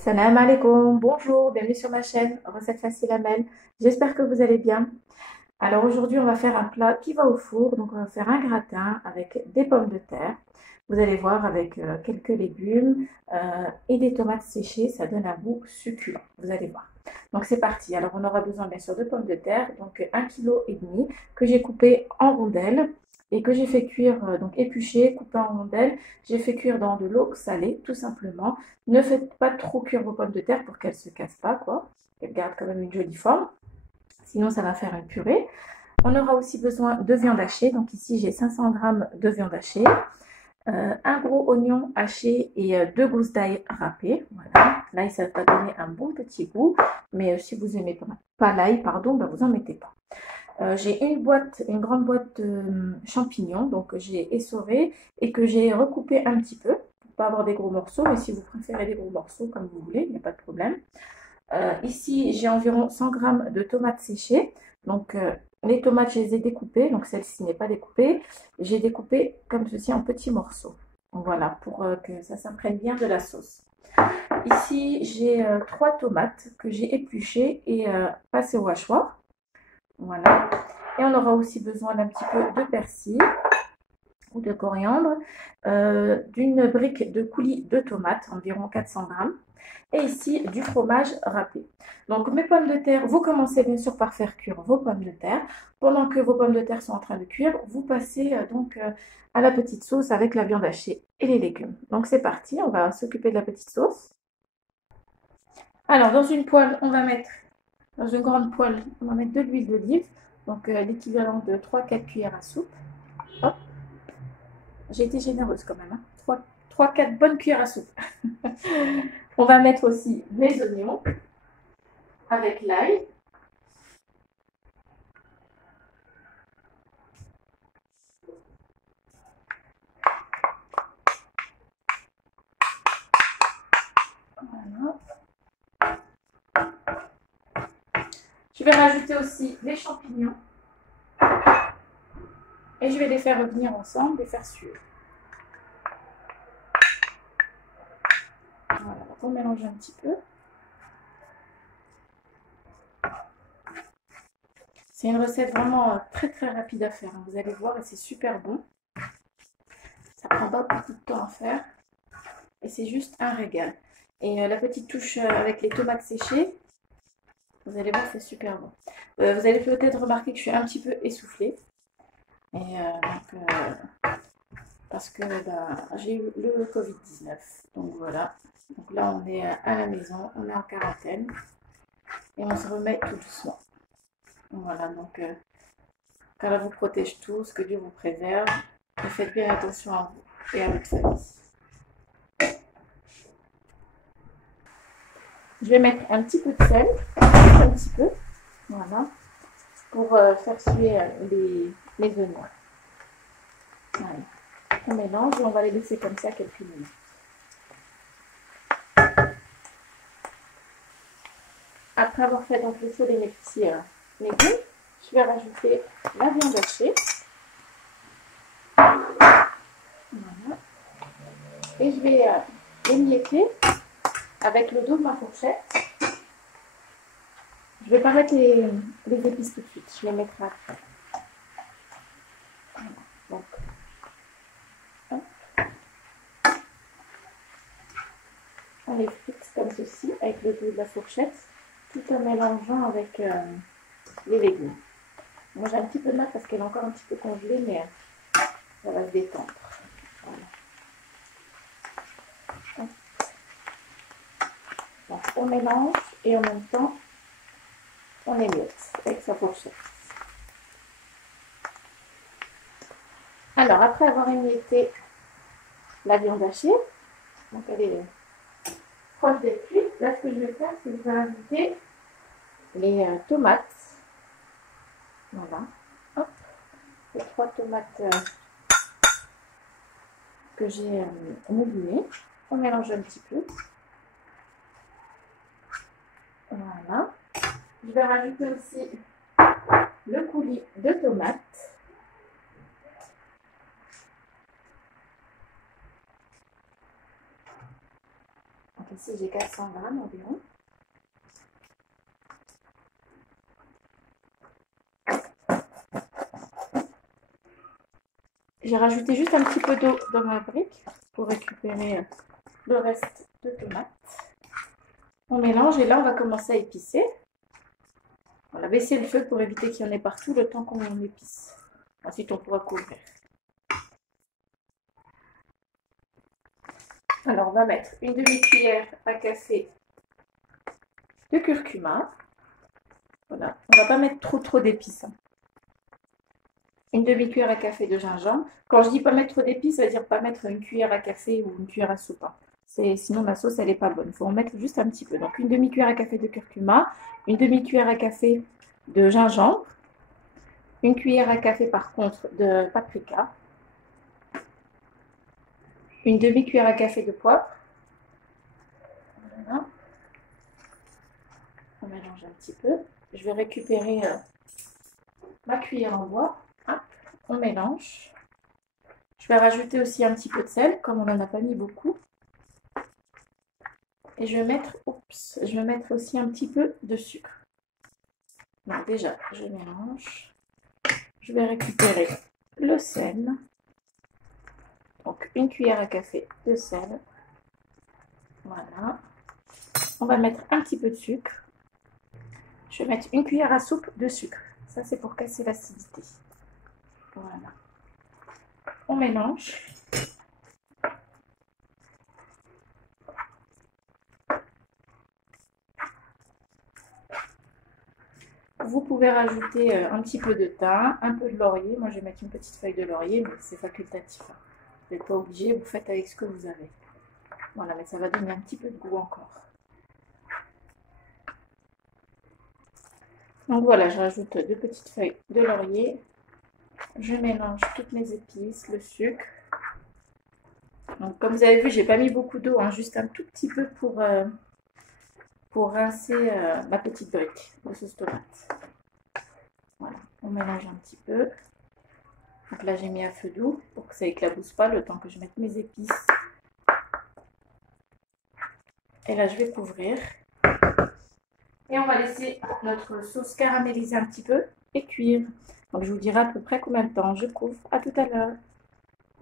Salam alaikum, bonjour, bienvenue sur ma chaîne Recettes faciles Amel. J'espère que vous allez bien. Alors aujourd'hui, on va faire un plat qui va au four. Donc on va faire un gratin avec des pommes de terre. Vous allez voir avec quelques légumes et des tomates séchées, ça donne un goût succulent. Vous allez voir. Donc c'est parti. Alors on aura besoin bien sûr de pommes de terre, donc 1,5 kg que j'ai coupé en rondelles et que j'ai fait cuire, donc épluché, coupé en rondelles. J'ai fait cuire dans de l'eau salée, tout simplement. Ne faites pas trop cuire vos pommes de terre pour qu'elles ne se cassent pas, quoi. Qu'elles gardent quand même une jolie forme. Sinon, ça va faire une purée. On aura aussi besoin de viande hachée. Donc ici, j'ai 500 g de viande hachée, un gros oignon haché et 2 gousses d'ail râpées. Voilà. L'ail, ça va donner un bon petit goût. Mais si vous n'aimez pas l'ail, pardon, ben vous n'en mettez pas. J'ai une grande boîte de champignons, donc j'ai essoré et que j'ai recoupé un petit peu pour pas avoir des gros morceaux, mais si vous préférez des gros morceaux comme vous voulez, il n'y a pas de problème. Ici, j'ai environ 100 g de tomates séchées. Donc, les tomates, je les ai découpées. Donc, celle-ci n'est pas découpée. J'ai découpé comme ceci en petits morceaux. Voilà, pour que ça s'imprègne bien de la sauce. Ici, j'ai 3 tomates que j'ai épluchées et passées au hachoir. Voilà. Et on aura aussi besoin d'un petit peu de persil ou de coriandre, d'une brique de coulis de tomates, environ 400 g, et ici du fromage râpé. Donc mes pommes de terre, vous commencez bien sûr par faire cuire vos pommes de terre. Pendant que vos pommes de terre sont en train de cuire, vous passez à la petite sauce avec la viande hachée et les légumes. Donc c'est parti, on va s'occuper de la petite sauce. Alors dans une poêle, dans une grande poêle, on va mettre de l'huile d'olive, donc l'équivalent de 3-4 cuillères à soupe. Hop. J'ai été généreuse quand même, hein. 3-4 bonnes cuillères à soupe. On va mettre aussi les oignons avec l'ail. Voilà. Je vais rajouter aussi les champignons. Et je vais les faire revenir ensemble, les faire suer. Voilà, on mélange un petit peu. C'est une recette vraiment très très rapide à faire, hein. Vous allez voir, et c'est super bon. Ça prend pas beaucoup de temps à faire. Et c'est juste un régal. Et la petite touche avec les tomates séchées, vous allez voir, c'est super bon. Vous allez peut-être remarquer que je suis un petit peu essoufflée. Et parce que j'ai eu le Covid-19. Donc voilà. Donc là, on est à la maison, on est en quarantaine et on se remet tout doucement. Voilà, donc qu'Allah vous protège tous, que Dieu vous préserve et faites bien attention à vous et à votre famille. Je vais mettre un petit peu de sel, un petit peu, voilà, pour faire suer les oignons. Voilà. On mélange et on va les laisser comme ça quelques minutes. Après avoir fait donc le saut mes petits légumes, je vais rajouter la viande hachée. Voilà. Et je vais émietter avec le dos de ma fourchette. Je ne vais pas mettre les épices tout de suite, je les mettrai après. Voilà. Donc, hop. On les fixe comme ceci avec le dos de la fourchette, tout en mélangeant avec les légumes. Moi j'ai un petit peu de mal parce qu'elle est encore un petit peu congelée, mais ça va se détendre. Voilà. Donc on mélange et en même temps on émiette avec sa fourchette. Alors après avoir émietté la viande hachée, donc elle est proche d'être cuite, là ce que je vais faire c'est que je vais rajouter les tomates. Voilà. Hop. Les 3 tomates que j'ai moulinées. On mélange un petit peu. Voilà. Je vais rajouter aussi le coulis de tomates. ici j'ai 400 grammes environ. J'ai rajouté juste un petit peu d'eau dans ma brique pour récupérer le reste de tomates. On mélange et là on va commencer à épicer. On va baisser le feu pour éviter qu'il y en ait partout le temps qu'on épice. Ensuite on pourra couvrir. Alors on va mettre une demi-cuillère à café de curcuma. Voilà, on ne va pas mettre trop d'épices. Une demi-cuillère à café de gingembre. Quand je dis pas mettre trop d'épices, ça veut dire pas mettre une cuillère à café ou une cuillère à soupe. Sinon la sauce elle n'est pas bonne. Il faut en mettre juste un petit peu. Donc une demi-cuillère à café de curcuma, une demi-cuillère à café de gingembre, une cuillère à café par contre de paprika, une demi-cuillère à café de poivre. Voilà. On mélange un petit peu. Je vais récupérer ma cuillère en bois. Hop, on mélange. Je vais rajouter aussi un petit peu de sel, comme on n'en a pas mis beaucoup. Et je vais mettre aussi un petit peu de sucre. Donc déjà, je mélange. Je vais récupérer le sel. Donc une cuillère à café de sel. Voilà. On va mettre un petit peu de sucre. Je vais mettre une cuillère à soupe de sucre. Ça, c'est pour casser l'acidité. Voilà. On mélange. Vous pouvez rajouter un petit peu de thym, un peu de laurier. Moi, je vais mettre une petite feuille de laurier, mais c'est facultatif. Vous n'êtes pas obligé, vous faites avec ce que vous avez. Voilà, mais ça va donner un petit peu de goût encore. Donc voilà, je rajoute 2 petites feuilles de laurier. Je mélange toutes mes épices, le sucre. Donc comme vous avez vu, j'ai pas mis beaucoup d'eau, hein, juste un tout petit peu pour rincer ma petite brique de sauce tomate. Voilà, on mélange un petit peu. Donc là, j'ai mis à feu doux pour que ça éclabousse pas le temps que je mette mes épices. Et là, je vais couvrir. Et on va laisser notre sauce caraméliser un petit peu et cuire. Donc je vous dirai à peu près combien de temps je couvre. À tout à l'heure.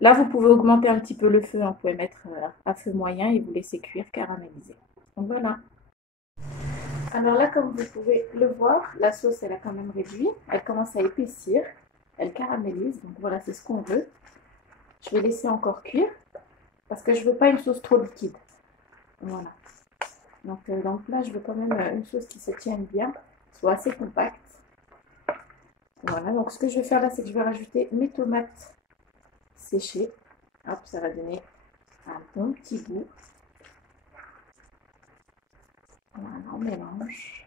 Là, vous pouvez augmenter un petit peu le feu. Vous pouvez mettre à feu moyen et vous laisser cuire, caraméliser. Donc voilà. Alors là, comme vous pouvez le voir, la sauce, elle a quand même réduit. Elle commence à épaissir. Elle caramélise. Donc voilà, c'est ce qu'on veut. Je vais laisser encore cuire parce que je ne veux pas une sauce trop liquide. Voilà. Donc là, je veux quand même une sauce qui se tienne bien, soit assez compacte. Voilà, donc ce que je vais faire là, c'est que je vais rajouter mes tomates séchées. Hop, ça va donner un bon petit goût. Voilà, on mélange.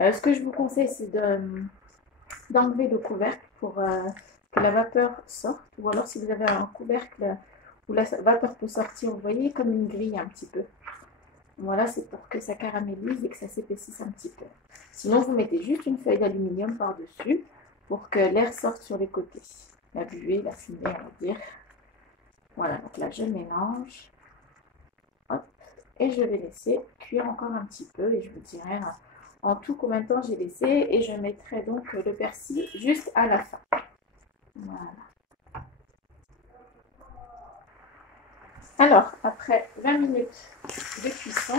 Ce que je vous conseille, c'est d'enlever le couvercle pour que la vapeur sorte. Ou alors, si vous avez un couvercle où la vapeur peut sortir, vous voyez, comme une grille un petit peu. Voilà, c'est pour que ça caramélise et que ça s'épaississe un petit peu. Sinon, vous mettez juste une feuille d'aluminium par-dessus pour que l'air sorte sur les côtés. La buée, la fumée, on va dire. Voilà, donc là, je mélange. Hop, et je vais laisser cuire encore un petit peu et je vous dirai en tout combien de temps j'ai laissé. Et je mettrai donc le persil juste à la fin. Voilà. Alors, après 20 minutes de cuisson,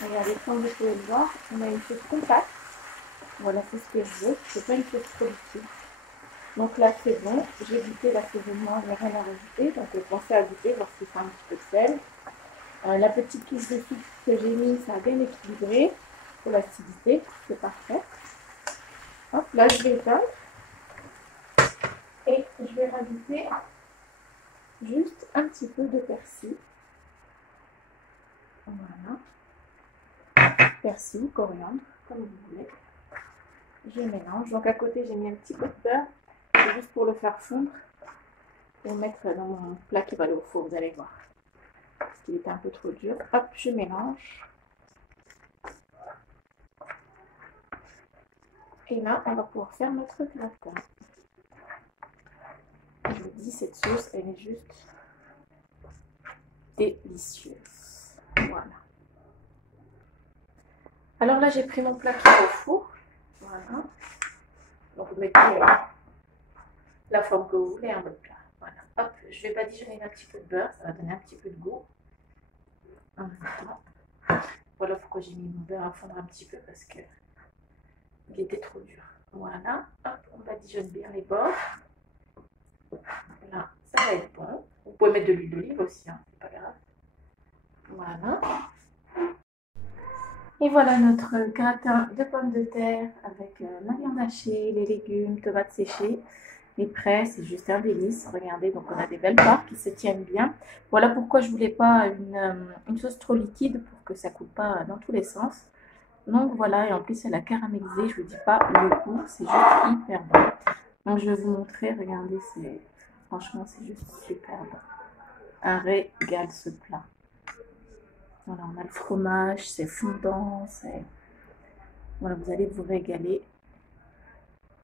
regardez, comme vous pouvez le voir, on a une sauce compacte. Voilà, c'est ce que je veux. Je ne veux pas une sauce trop liquide. Donc là, c'est bon. J'ai goûté l'assaisonnement, il n'y a rien à rajouter. Donc, pensez à goûter, voir si c'est un petit peu de sel. La petite touche de sucre que j'ai mis, ça a bien équilibré pour l'acidité. C'est parfait. Hop, là, je vais éteindre. Et je vais rajouter juste un petit peu de persil. Voilà. Persil, coriandre, comme vous voulez. Je mélange. Donc à côté, j'ai mis un petit peu de beurre, juste pour le faire fondre. Et le mettre dans mon plat qui va aller au four, vous allez voir. Parce qu'il était un peu trop dur. Hop, je mélange. Et là, on va pouvoir faire notre gratin. Je vous dis, cette sauce, elle est juste délicieuse. Voilà. Alors là, j'ai pris mon plat qui est au four. Voilà. Donc, vous mettez la forme que vous voulez, votre plat. Voilà. Hop, je vais badigeonner un petit peu de beurre. Ça va donner un petit peu de goût. En même temps. Voilà pourquoi j'ai mis mon beurre à fondre un petit peu parce que il était trop dur. Voilà. Hop, on badigeonne bien les bords. Là, ça va être bon. Vous pouvez mettre de l'huile d'olive aussi, hein, c'est pas grave. Voilà. Et voilà notre gratin de pommes de terre avec la viande hachée, les légumes, tomates séchées. est prêt, c'est juste un délice. Regardez, donc on a des belles barres qui se tiennent bien. Voilà pourquoi je voulais pas une sauce trop liquide pour que ça coule pas dans tous les sens. Donc voilà, et en plus elle a caramélisé, je vous dis pas le goût, c'est juste hyper bon. Donc je vais vous montrer, regardez, franchement c'est juste superbe. Un régal ce plat. Voilà, on a le fromage, c'est fondant, voilà, vous allez vous régaler.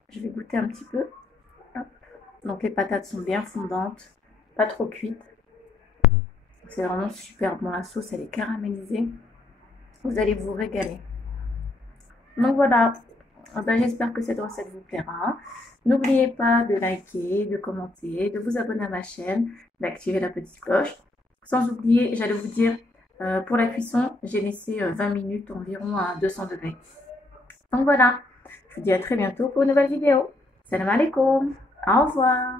Je vais goûter un petit peu. Hop. Donc les patates sont bien fondantes, pas trop cuites. C'est vraiment super bon, la sauce elle est caramélisée. Vous allez vous régaler. Donc voilà, ben, j'espère que cette recette vous plaira. N'oubliez pas de liker, de commenter, de vous abonner à ma chaîne, d'activer la petite cloche. Sans oublier, j'allais vous dire, pour la cuisson, j'ai laissé 20 minutes environ à 200 degrés. Donc voilà, je vous dis à très bientôt pour une nouvelle vidéo. Salam alaikum, au revoir.